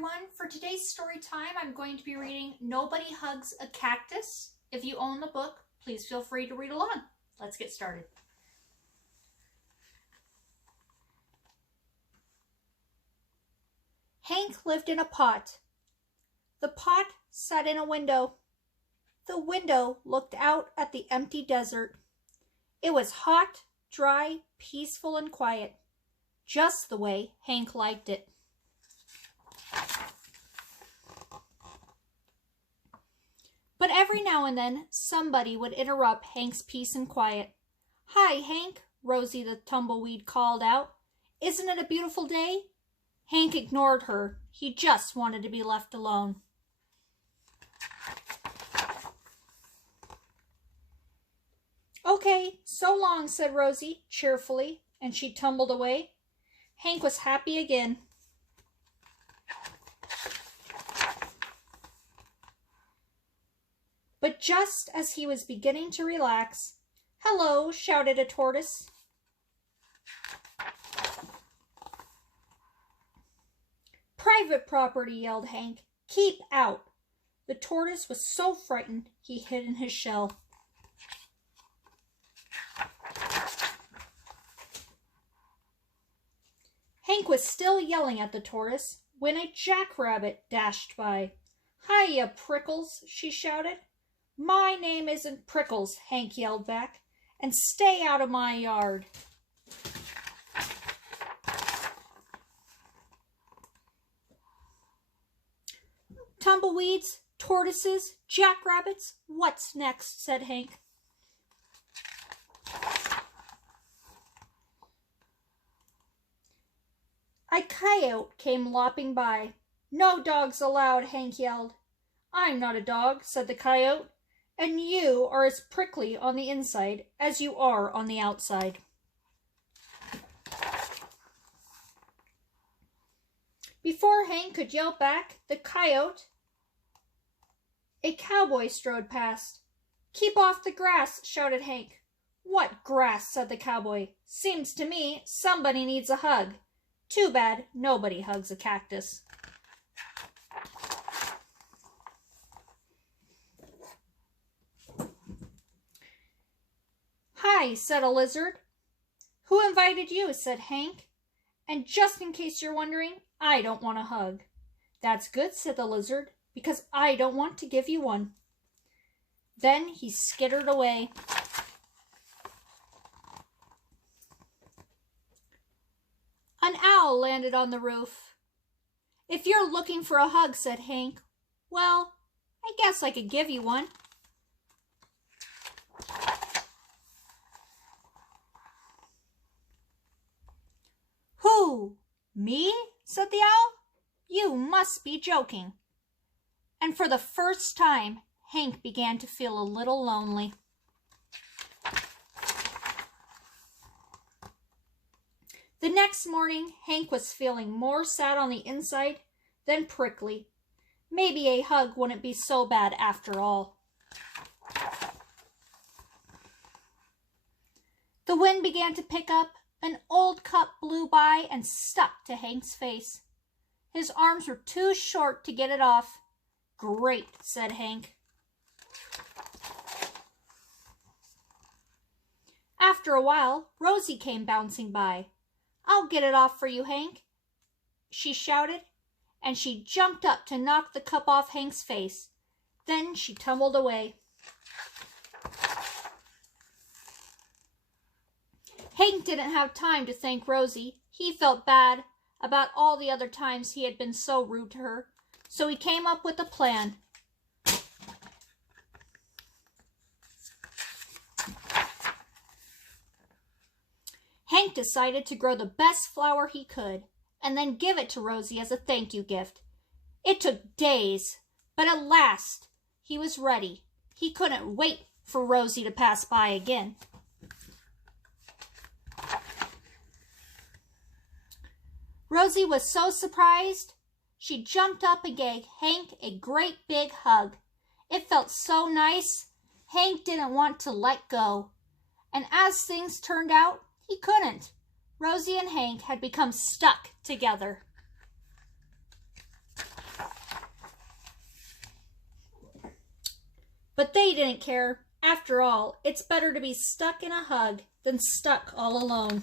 everyone. For today's story time, I'm going to be reading Nobody Hugs a Cactus. If you own the book, please feel free to read along. Let's get started. Hank lived in a pot. The pot sat in a window. The window looked out at the empty desert. It was hot, dry, peaceful, and quiet, just the way Hank liked it. But every now and then, somebody would interrupt Hank's peace and quiet. "Hi, Hank," Rosie the tumbleweed called out. "Isn't it a beautiful day?" Hank ignored her. He just wanted to be left alone. "Okay, so long," said Rosie cheerfully, and she tumbled away. Hank was happy again. But just as he was beginning to relax, "Hello," shouted a tortoise. "Private property," yelled Hank. "Keep out." The tortoise was so frightened he hid in his shell. Hank was still yelling at the tortoise when a jackrabbit dashed by. "Hiya, Prickles," she shouted. "My name isn't Prickles," Hank yelled back, "and stay out of my yard." "Tumbleweeds, tortoises, jackrabbits, what's next?" said Hank. A coyote came lopping by. "No dogs allowed," Hank yelled. "I'm not a dog," said the coyote, "and you are as prickly on the inside as you are on the outside." Before Hank could yell back, a cowboy strode past. "Keep off the grass," shouted Hank. "What grass?" said the cowboy. "Seems to me somebody needs a hug. Too bad nobody hugs a cactus." "Hi," said a lizard. "Who invited you?" said Hank. "And just in case you're wondering, I don't want a hug." "That's good," said the lizard, "because I don't want to give you one." Then he skittered away. An owl landed on the roof. "If you're looking for a hug," said Hank, "well, I guess I could give you one." "Who? Me?" said the owl. "You must be joking." And for the first time, Hank began to feel a little lonely. The next morning, Hank was feeling more sad on the inside than prickly. Maybe a hug wouldn't be so bad after all. The wind began to pick up. An old cup blew by and stuck to Hank's face. His arms were too short to get it off. "Great," said Hank. After a while, Rosie came bouncing by. "I'll get it off for you, Hank," she shouted, and she jumped up to knock the cup off Hank's face. Then she tumbled away. Hank didn't have time to thank Rosie. He felt bad about all the other times he had been so rude to her, so he came up with a plan. Hank decided to grow the best flower he could and then give it to Rosie as a thank you gift. It took days, but at last he was ready. He couldn't wait for Rosie to pass by again. Rosie was so surprised, she jumped up and gave Hank a great big hug. It felt so nice, Hank didn't want to let go. And as things turned out, he couldn't. Rosie and Hank had become stuck together. But they didn't care. After all, it's better to be stuck in a hug than stuck all alone.